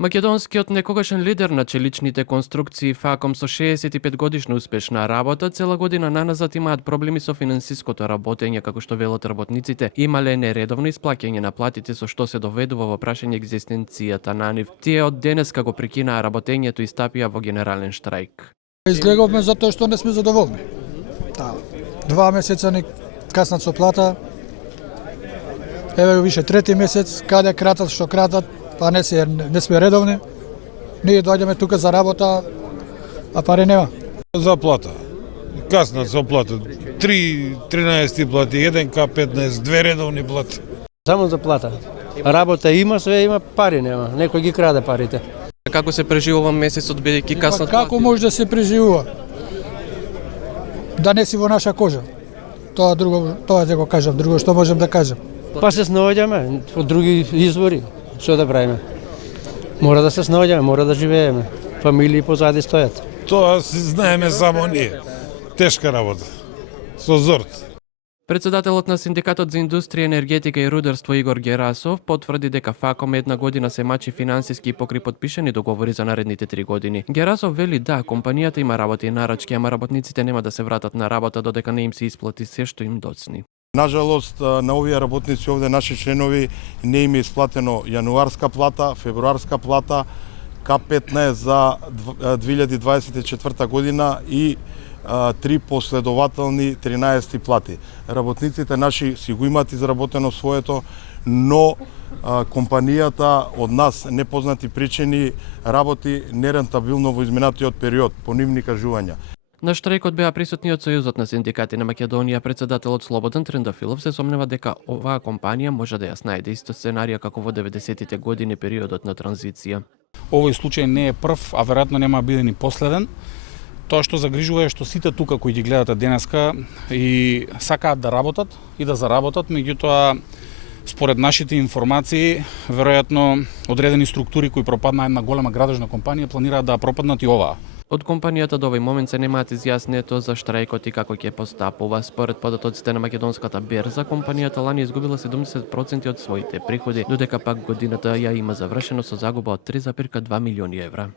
Македонскиот некогашен лидер на челичните конструкции ФАКОМ со 65 годишна успешна работа цела година наназад имаат проблеми со финансиското работење, како што велат работниците, имале нередовно исплаќање на платите со што се доведува во прашање екзистенцијата на нив. Тие од денес како прекинаа работењето и стапија во генерален штрајк. Излеговме затоа што не сме задоволни. 2 месеца ни каснат со плата. Еве више трети месец, каде кратат, што кратат, па не сме редовни. Ние доаѓаме тука за работа, а пари нема. За плата. Каснат со плата. 13 плати, 1К15, 2 редовни плати. Само за плата. Работа има, све има, пари нема. Некој ги краде парите. Како се преживува месецот бидејќи каснат плати? Како може да се преживува? Да не си во наша кожа. Тоа да го кажам, друго што можем да кажем. Па се снаоѓаме од други извори. Што да правиме? Мора да се снаоѓаме, мора да живееме. Фамилии позади стојат. Тоа си знаеме само ние. Тешка работа. Со зорт. Председателот на Синдикатот за индустрија, енергетика и рударство Игор Герасов потврди дека ФАКОМ една година се мачи финансиски покри подпишани договори за наредните 3 години. Герасов вели да, компанијата има работа и нарачки, ама работниците нема да се вратат на работа додека не им се исплати се што им доцни. Нажалост, на овие работници овде, наши членови, не им е исплатено јануарска плата, февруарска плата, К15 за 2024 година и 3 последователни 13 плати. Работниците наши си го имаат изработено своето, но компанијата од нас непознати причини работи нерентабилно во изминатиот период, по нивни кажувања. На штрајкот беа присутни од Сојузот на синдикати на Македонија. Председателот Слободан Трендафилов се сомнева дека оваа компанија може да ја снајде исто сценарија како во 90-тите години, периодот на транзиција. Овој случај не е прв, а веројатно нема биде ни последен. Тоа што загрижува е што сите тука кои ги гледате денеска и сакаат да работат и да заработат, меѓутоа според нашите информации, веројатно одредени структури кои пропадна една голема градежна компанија планираат да пропаднат и оваа. Од компанијата до овој момент се немаат изјаснето за штрајкот и како ќе постапува. Според податоците на македонската берза, компанијата лани изгубила 70% од своите приходи, додека пак годината ја има завршено со загуба од 3,2 милиони евра.